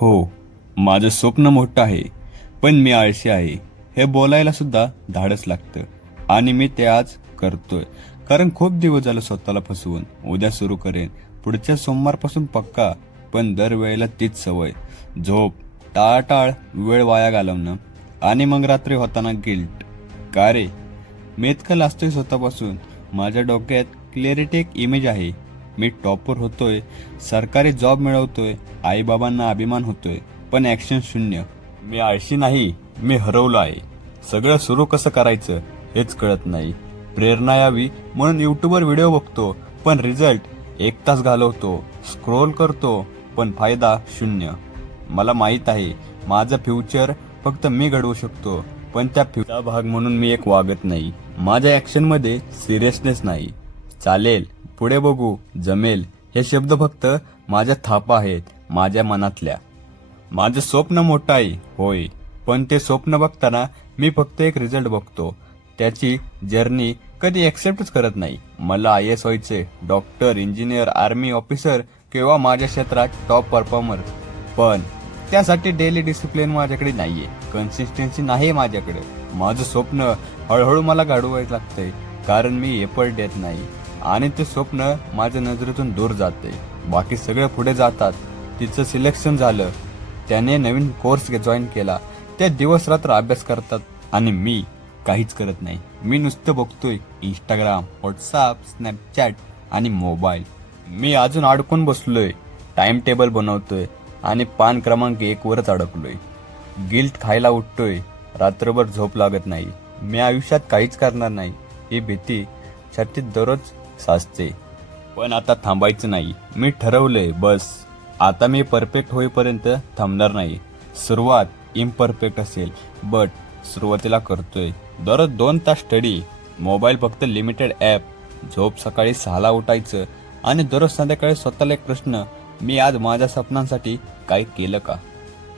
हो माझं स्वप्न मोठं आहे पण मी आळशी आहे. हे बोलायला सुद्धा धाडस लागतं. आणि मी ते आज करतोय. कारण खूप दिवस झालं स्वतःला फसवून. उद्या सुरू करेन. पुढच्या सोमवारपासून पक्का. पण दरवेळेला तीच सवय. झोप टाळाटाळ वेळ वाया घालवणं. आणि मग रात्री होताना गिल्ट. का रे? मी इतकं लाजतोय स्वतःपासून. माझ्या डोक्यात क्लॅरिटी एक इमेज आहे. मी टॉपर होतोय सरकारी जॉब मिळवतोय आईबाबांना अभिमान होतोय पण ॲक्शन शून्य. मी आळशी नाही मी हरवलो आहे. सगळं सुरू कसं करायचं हेच कळत नाही. प्रेरणा यावी म्हणून युट्यूबवर व्हिडिओ बघतो पण रिझल्ट एक तास घालवतो स्क्रोल करतो पण फायदा शून्य. मला माहीत आहे माझं फ्युचर फक्त मी घडवू शकतो पण त्या फ्युचा भाग म्हणून मी एक वागत नाही. माझ्या ॲक्शनमध्ये सिरियसनेस नाही. चालेल पुढे बघू जमेल. हे शब्द फक्त माझ्या थापा आहेत माझ्या मनातल्या. माझं स्वप्न मोठं आहे होय. पण ते स्वप्न बघताना मी फक्त एक रिझल्ट बघतो. त्याची जर्नी कधी ॲक्सेप्टच करत नाही. मला आय एस व्हायचे डॉक्टर इंजिनियर आर्मी ऑफिसर किंवा माझ्या क्षेत्रात टॉप परफॉर्मर पण त्यासाठी डेली डिसिप्लिन माझ्याकडे नाहीये. कन्सिस्टन्सी नाही माझ्याकडे. माझं स्वप्न हळूहळू मला गाडवायला लागतंय. कारण मी एफर्ट देत नाही. आणि ते स्वप्न माझ्या नजरेतून दूर जाते. बाकी सगळे पुढे जातात. तिचं सिलेक्शन झालं. त्याने नवीन कोर्स जॉईन केला. ते दिवस रात्र अभ्यास करतात. आणि मी काहीच करत नाही. मी नुसतं बघतोय. इंस्टाग्राम व्हॉट्सअप स्नॅपचॅट आणि मोबाईल मी अजून अडकून बसलोय. टाइम टेबल बनवतोय. आणि पान क्रमांक एक वरच अडकलोय. गिल्ट खायला उठतोय. रात्रभर झोप लागत नाही. मी आयुष्यात काहीच करणार नाही. ही भीती छातीत दररोज साचते पण आता थांबायचं नाही. मी ठरवलंय बस. आता मी परफेक्ट होईपर्यंत थांबणार नाही. सुरुवात इम्परफेक्ट असेल बट सुरुवातीला करतोय. दररोज दोन तास स्टडी मोबाईल फक्त लिमिटेड ॲप झोप सकाळी सहाला उठायचं. आणि दररोज संध्याकाळी स्वतःला एक प्रश्न मी आज माझ्या स्वप्नांसाठी काय केलं का?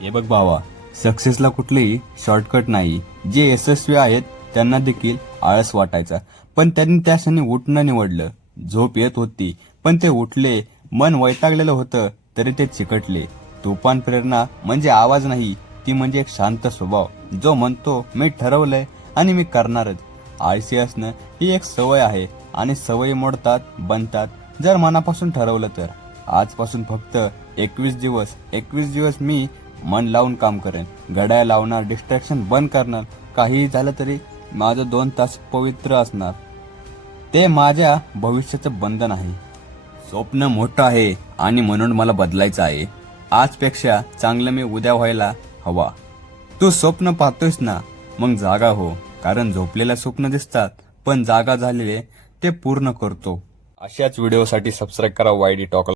हे बघ भावा सक्सेसला कुठलेही शॉर्टकट नाही. जे यशस्वी आहेत त्यांना देखील आळस वाटायचा. पण त्यांनी त्या क्षणी उठणं निवडलं. झोप येत होती पण ते उठले. मन वैतागलेलं होतं तरी ते चिकटले. तुफान प्रेरणा म्हणजे आवाज नाही ती म्हणजे एक शांत स्वभाव. जो म्हणतो मी ठरवलंय आणि मी करणारच. आळशी असणं ही एक सवय आहे आणि सवयी मोडतात बनतात. जर मनापासून ठरवलं तर. आजपासून फक्त एकवीस दिवस. एकवीस दिवस मी मन लावून काम करेन. घड्या लावणार डिस्ट्रॅक्शन बंद करणार. काहीही झालं तरी माझं दोन तास पवित्र असणार. ते माझ्या भविष्याचं बंधन आहे. स्वप्न मोठं आहे आणि म्हणून मला बदलायचं आहे. आजपेक्षा चांगलं मी उद्या व्हायला हवा. तू स्वप्न पाहतोयस ना मग जागा हो. कारण झोपलेल्या स्वप्न दिसतात पण जागा झालेले ते पूर्ण करतो. अशाच व्हिडिओसाठी सबस्क्राईब करा वायडी टॉक